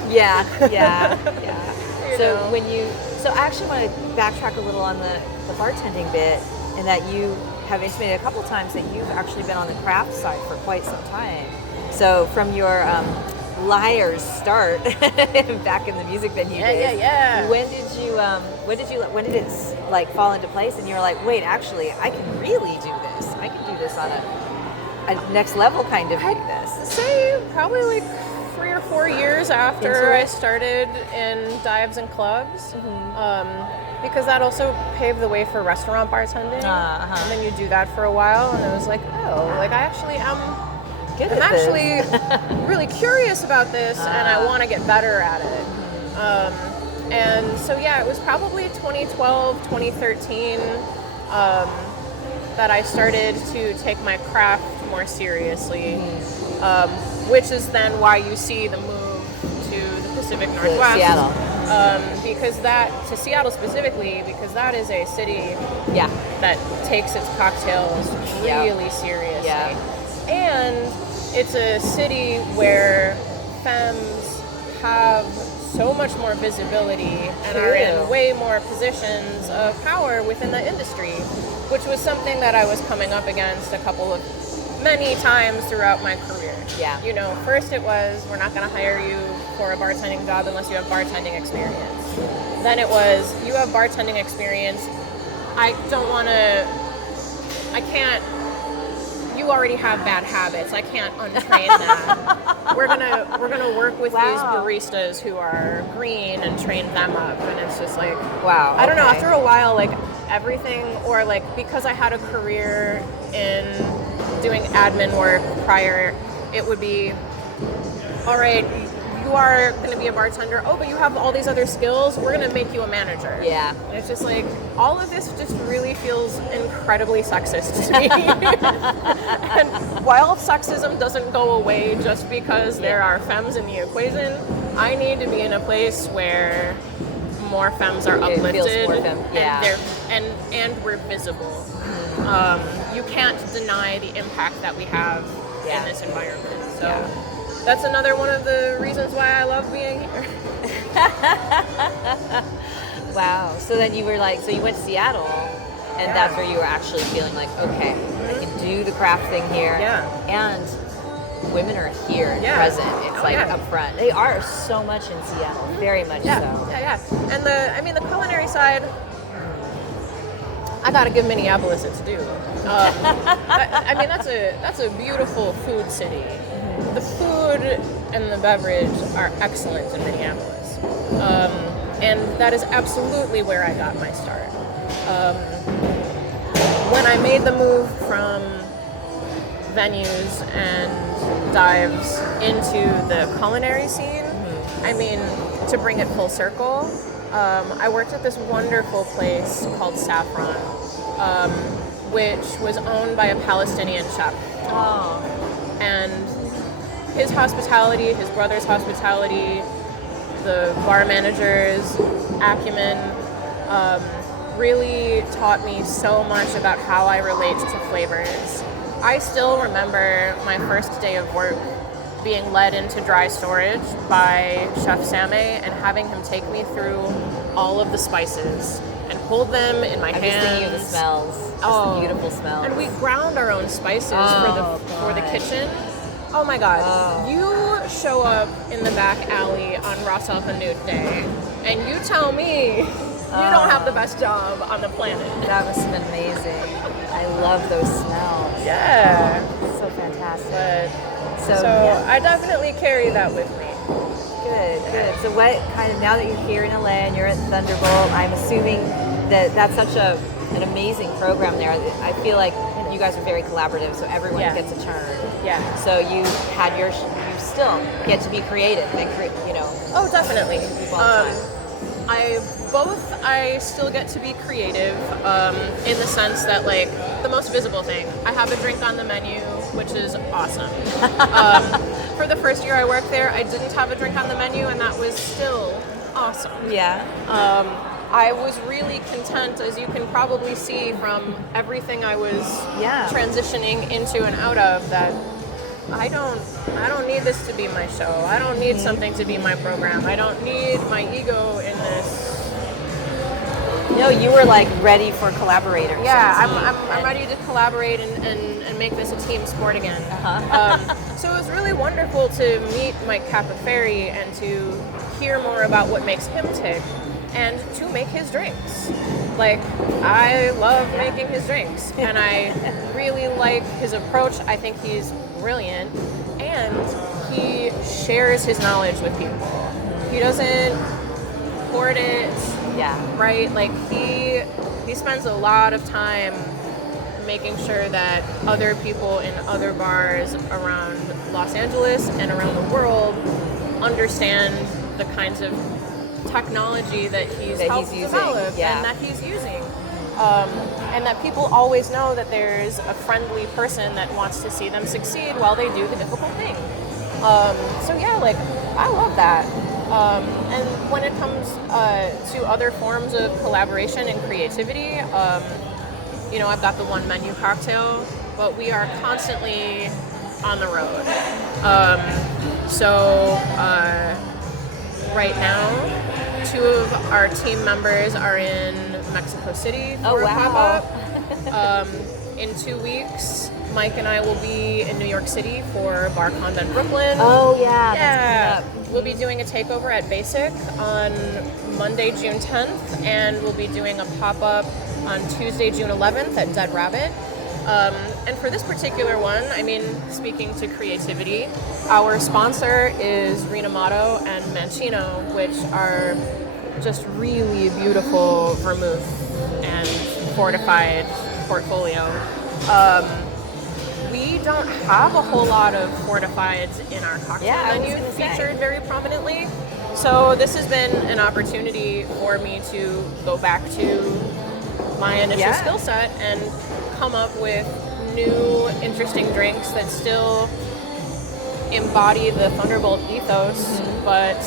I actually want to backtrack a little on the bartending bit, and that you have intimated a couple times that you've actually been on the craft side for quite some time. So from your Liar's start back in the music venue days, when did it like fall into place, and you were like, wait, actually, I can really do this. I can do this on a next level kind of do this. Say probably like 3 or 4 years after I started in dives and clubs, because that also paved the way for restaurant bartending. And then you do that for a while, and it was like, oh, like I actually am good I'm at this. actually really curious about this, and I want to get better at it. And so, yeah, it was probably 2012, 2013 that I started to take my craft more seriously, which is then why you see the move to the Pacific Northwest. Seattle. To Seattle specifically, because that is a city Yeah. that takes its cocktails really seriously. Yeah. And it's a city where femmes have so much more visibility and are in way more positions of power within the industry, which was something that I was coming up against many times throughout my career. Yeah. You know, first it was, we're not going to hire you for a bartending job unless you have bartending experience. Then it was, you have bartending experience. You already have bad habits. I can't untrain that. We're gonna work with these baristas who are green and train them up. And it's just like, wow. I don't know. After a while, like everything, or like because I had a career in doing admin work prior, it would be, all right, you are going to be a bartender. Oh, but you have all these other skills. We're going to make you a manager. Yeah. And it's just like, all of this just really feels incredibly sexist to me. And while sexism doesn't go away just because there are femmes in the equation, I need to be in a place where more femmes are uplifted. It feels more and we're visible. You can't deny the impact that we have in this environment. So. That's another one of the reasons why I love being here. Wow. So then you were like, so you went to Seattle, and that's where you were actually feeling like, okay, I can do the craft thing here. Yeah. And women are here and present. It's up front. They are so much in Seattle, very much so. Yeah. And the culinary side, I gotta give Minneapolis its due. That's a beautiful food city. The food and the beverage are excellent in Minneapolis. And that is absolutely where I got my start. When I made the move from venues and dives into the culinary scene, to bring it full circle, I worked at this wonderful place called Saffron, which was owned by a Palestinian chef. Oh. And his hospitality, his brother's hospitality, the bar manager's acumen really taught me so much about how I relate to flavors. I still remember my first day of work being led into dry storage by Chef Sameh and having him take me through all of the spices and hold them in my hands. I'm just thinking of the smells. Just the beautiful smells. And we ground our own spices for the kitchen. Oh my God. You show up in the back alley on Ras Al Hanout Day and you tell me you don't have the best job on the planet. That must have been amazing. I love those smells. Yeah. Oh, so fantastic. So I definitely carry that with me. Good. So what kind of, now that you're here in LA and you're at Thunderbolt, I'm assuming that that's such an amazing program there. I feel like you guys are very collaborative, so everyone gets a turn. Yeah. So you still get to be creative and Oh, definitely. all the time. I still get to be creative in the sense that, like, the most visible thing, I have a drink on the menu, which is awesome. For the first year I worked there, I didn't have a drink on the menu, and that was still awesome. Yeah. I was really content, as you can probably see from everything I was transitioning into and out of, that I don't need this to be my show. I don't need something to be my program. I don't need my ego in this. No, you were like ready for collaborators. Yeah, I'm ready to collaborate and make this a team sport again. So it was really wonderful to meet Mike Capoferri and to hear more about what makes him tick and to make his drinks. Like, I love making his drinks and I really like his approach. I think he's brilliant and he shares his knowledge with people. He doesn't hoard it. Yeah. Right? Like he spends a lot of time making sure that other people in other bars around Los Angeles and around the world understand the kinds of technology that he's helped develop and that he's using. And that people always know that there's a friendly person that wants to see them succeed while they do the difficult thing. So yeah, like, I love that. And when it comes to other forms of collaboration and creativity, you know, I've got the one menu cocktail, but we are constantly on the road. Right now, 2 of our team members are in Mexico City for a pop-up. In 2 weeks, Mike and I will be in New York City for Bar Convent Brooklyn. Oh yeah, that's coming up. We'll be doing a takeover at Basic on Monday, June 10th, and we'll be doing a pop-up on Tuesday, June 11th at Dead Rabbit. And for this particular one, I mean, speaking to creativity, our sponsor is Rinamato and Mancino, which are just really beautiful vermouth and fortified portfolio. We don't have a whole lot of fortifieds in our cocktail menu featured very prominently. So this has been an opportunity for me to go back to my initial skill set and come up with new, interesting drinks that still embody the Thunderbolt ethos, but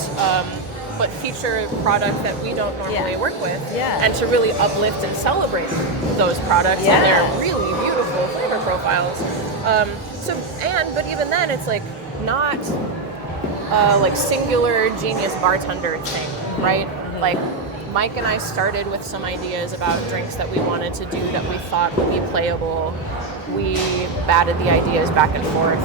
feature product that we don't normally work with, and to really uplift and celebrate those products and their really beautiful flavor profiles. But even then, it's like not like singular genius bartender thing, right? Like, Mike and I started with some ideas about drinks that we wanted to do that we thought would be playable. We batted the ideas back and forth.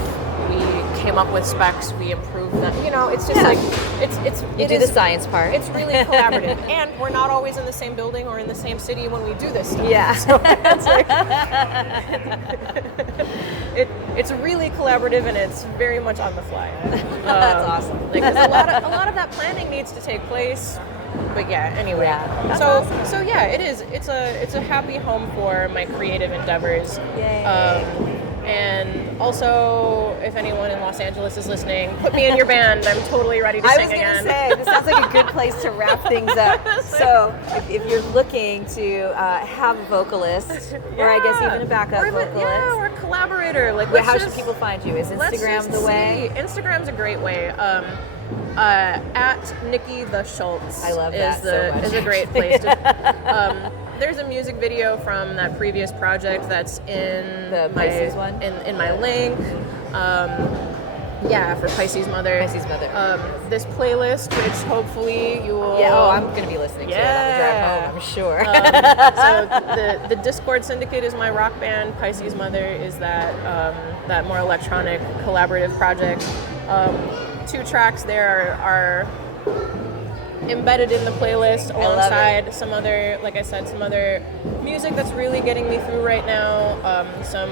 We came up with specs. We improved them. You know, it's just like it do is the science part. It's really collaborative, and we're not always in the same building or in the same city when we do this stuff. Yeah, so it's like it's really collaborative, and it's very much on the fly. That's awesome. Like, 'cause a lot of that planning needs to take place. But yeah, anyway. Yeah, So yeah, it is. It's a happy home for my creative endeavors. Yay. And also, if anyone in Los Angeles is listening, put me in your band. I'm totally ready to sing again. I was going to say, this sounds like a good place to wrap things up. So, if you're looking to have a vocalist, or I guess even a backup vocalist, or a collaborator, like, how should people find you? Is Instagram the way? Instagram's a great way. At Nikki the Schultz. I love that so much. Is a great place to. There's a music video from that previous project that's in the Pisces one. In my link. For Pisces Mother. Pisces Mother. This playlist, which hopefully you will. Yeah. Oh, I'm going to be listening to it on the drive home, I'm sure. So the Discord Syndicate is my rock band. Pisces Mother is that more electronic collaborative project. 2 tracks there are embedded in the playlist alongside some other, like I said, some other music that's really getting me through right now. Some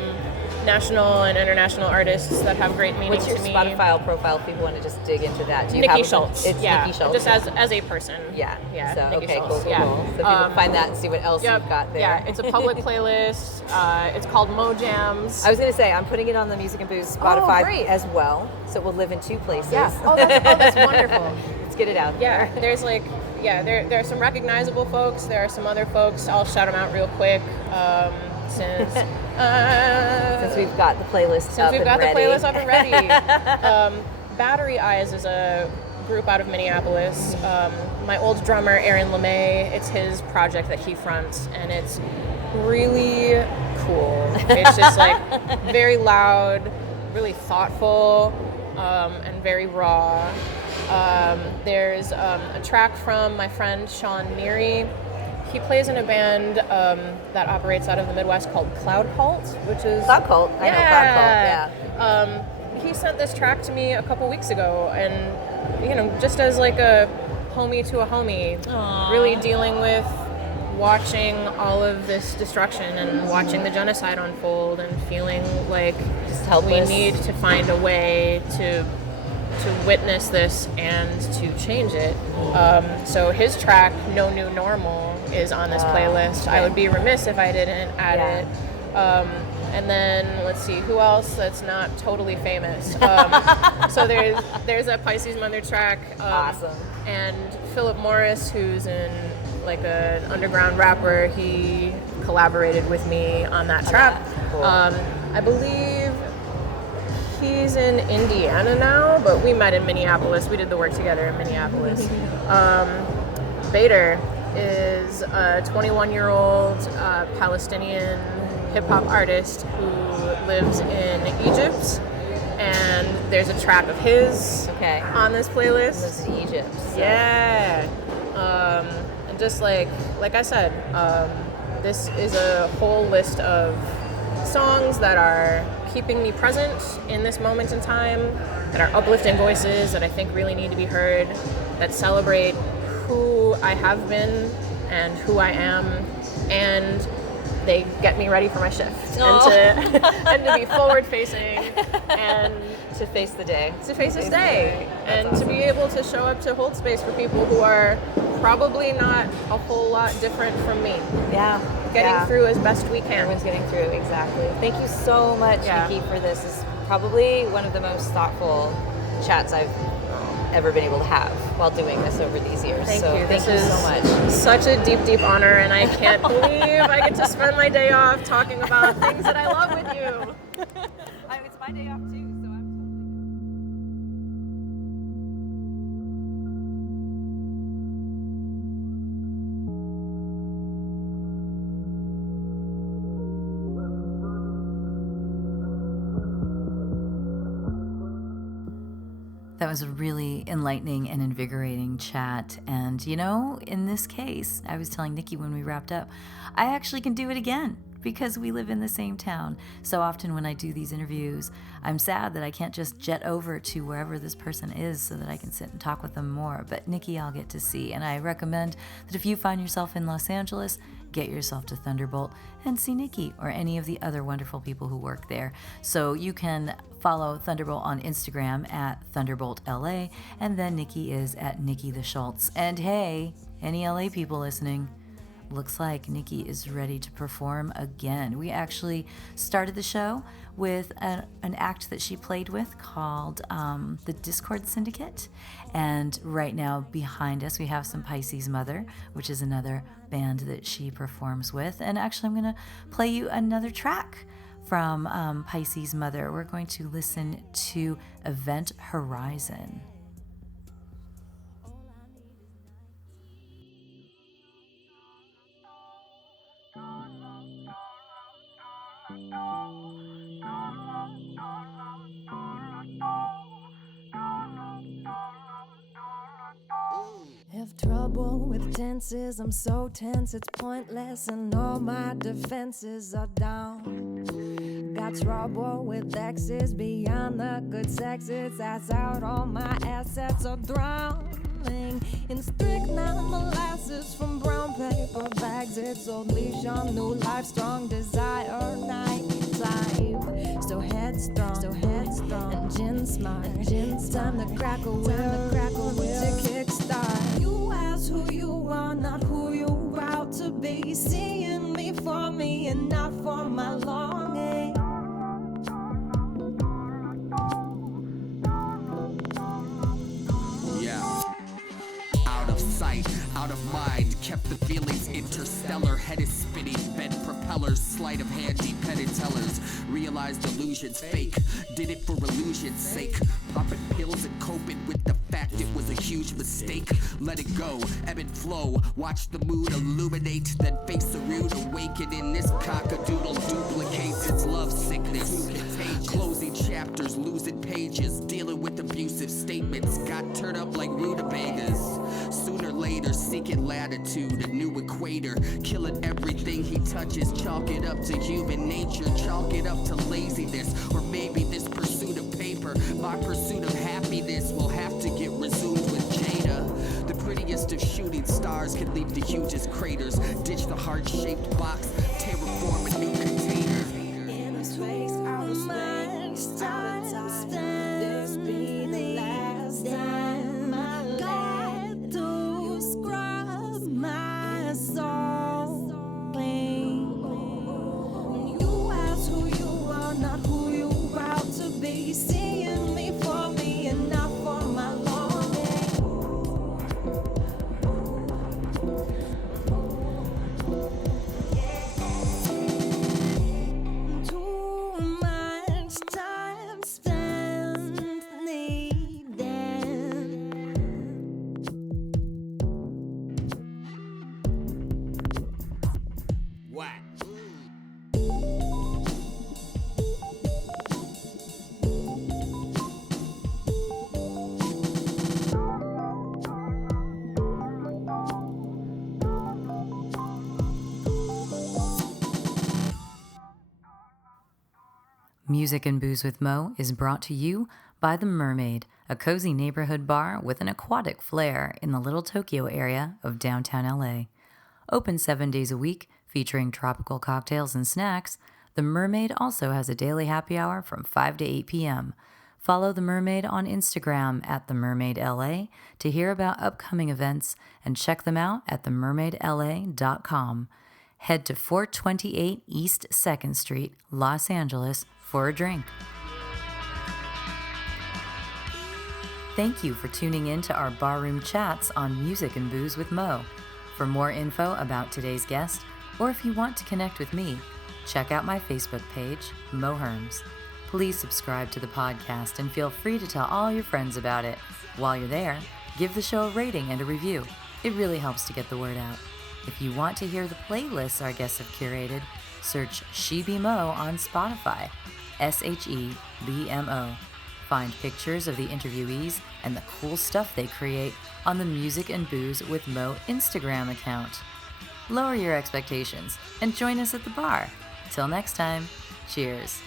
national and international artists that have great meaning to me. What's your Spotify profile if people want to just dig into that? Do you Nikki have Schultz. It's Nikki Schultz. Just as a person. Yeah. So, Nikki okay, Schultz. cool. So people find that and see what else you've got there. Yeah, it's a public playlist. It's called Mo Jams. I was going to say, I'm putting it on the Music and Booze Spotify as well, so it will live in 2 places. Yeah. That's wonderful. Let's get it out there. there. There's there are some recognizable folks. There are some other folks. I'll shout them out real quick. Since we've got the playlist up and ready. Battery Eyes is a group out of Minneapolis. My old drummer, Aaron LeMay, it's his project that he fronts, and it's really cool. It's just like very loud, really thoughtful, and very raw. There's a track from my friend Sean Neary. He plays in a band that operates out of the Midwest called Cloud Cult, which is... Cloud Cult? I know Cloud Cult, he sent this track to me a couple weeks ago, and, you know, just as like a homie to a homie, really dealing with watching all of this destruction and watching the genocide unfold and feeling like just helpless. We need to find a way to witness this and to change it. So his track, No New Normal, is on this playlist. I would be remiss if I didn't add it. And then let's see, who else that's not totally famous? So there's that Pisces Mother track. Awesome. And Philip Morris, who's like an underground rapper, he collaborated with me on that track. Cool. I believe he's in Indiana now, but we met in Minneapolis. We did the work together in Minneapolis. Bader is a 21-year-old Palestinian hip-hop artist who lives in Egypt, and there's a track of his on this playlist. Lives in Egypt. So. Yeah. And just like I said, this is a whole list of songs that are keeping me present in this moment in time, that are uplifting voices that I think really need to be heard, that celebrate who I have been and who I am, and they get me ready for my shift and to be forward facing and to face the day. To face this day. And awesome. To be able to show up to hold space for people who are probably not a whole lot different from me. Yeah. Getting through as best we can. Everyone's getting through, exactly. Thank you so much, Nikki, for this. It's probably one of the most thoughtful chats I've ever been able to have while doing this over these years. Thank you. Thank you so much. Such a deep, deep honor, and I can't believe I get to spend my day off talking about things that I love with you. It's my day off too, so I'm totally down. That was a really enlightening and invigorating chat. And, you know, in this case, I was telling Nikki when we wrapped up, I actually can do it again because we live in the same town. So often when I do these interviews, I'm sad that I can't just jet over to wherever this person is so that I can sit and talk with them more. But Nikki, I'll get to see. And I recommend that if you find yourself in Los Angeles, get yourself to Thunderbolt and see Nikki or any of the other wonderful people who work there. So you can follow Thunderbolt on Instagram at ThunderboltLA, and then Nikki is at Nikki the Schultz. And hey, any LA people listening, looks like Nikki is ready to perform again. We actually started the show with an act that she played with called the Discord Syndicate. And right now behind us we have some Pisces Mother, which is another band that she performs with. And actually I'm going to play you another track from Pisces Mother. We're going to listen to Event Horizon. Have trouble with tenses, I'm so tense it's pointless, and all my defenses are down. Got trouble with exes beyond the good sexes, that's out, all my assets are drowning in strychnine molasses from brown paper bags. It's old leash on new life, strong desire, night type, so headstrong, and gin smart. Time to crack a whip to kickstart. You ask who you are, not who you out to be. Seeing me for me and not for my longing. Out of sight, out of mind, kept the feelings interstellar. Head is spinning, bent propellers, sleight of hand, dependent tellers. Realized illusions fake, did it for illusion's sake. Popping pills and coping with the fact it was a huge mistake. Let it go, ebb and flow, watch the mood illuminate, then face a rude awakening. This cockadoodle duplicates its love sickness. Closing chapters, losing pages, dealing with abusive statements. Got turned up like rutabagas. Sooner or later, seeking latitude, a new equator. Killing everything he touches, chalk it up to human nature. Chalk it up to laziness, or maybe this pursuit of paper. My pursuit of happiness will have to get resumed with Jada. The prettiest of shooting stars can leave the hugest craters. Ditch the heart-shaped box, terraform a new container. In space, out of mind, time spent. This be the last time I got to scrub my soul clean. You Music and Booze with Mo is brought to you by The Mermaid, a cozy neighborhood bar with an aquatic flair in the Little Tokyo area of downtown LA. Open 7 days a week, featuring tropical cocktails and snacks, The Mermaid also has a daily happy hour from 5 to 8 p.m. Follow The Mermaid on Instagram at TheMermaidLA to hear about upcoming events and check them out at themermaidla.com. Head to 428 East 2nd Street, Los Angeles for a drink. Thank you for tuning in to our barroom chats on Music and Booze with Mo. For more info about today's guest, or if you want to connect with me, check out my Facebook page, Mo Herms. Please subscribe to the podcast and feel free to tell all your friends about it. While you're there, give the show a rating and a review. It really helps to get the word out. If you want to hear the playlists our guests have curated, search She Be Mo on Spotify, SHEBMO. Find pictures of the interviewees and the cool stuff they create on the Music and Booze with Mo Instagram account. Lower your expectations and join us at the bar. Till next time, cheers.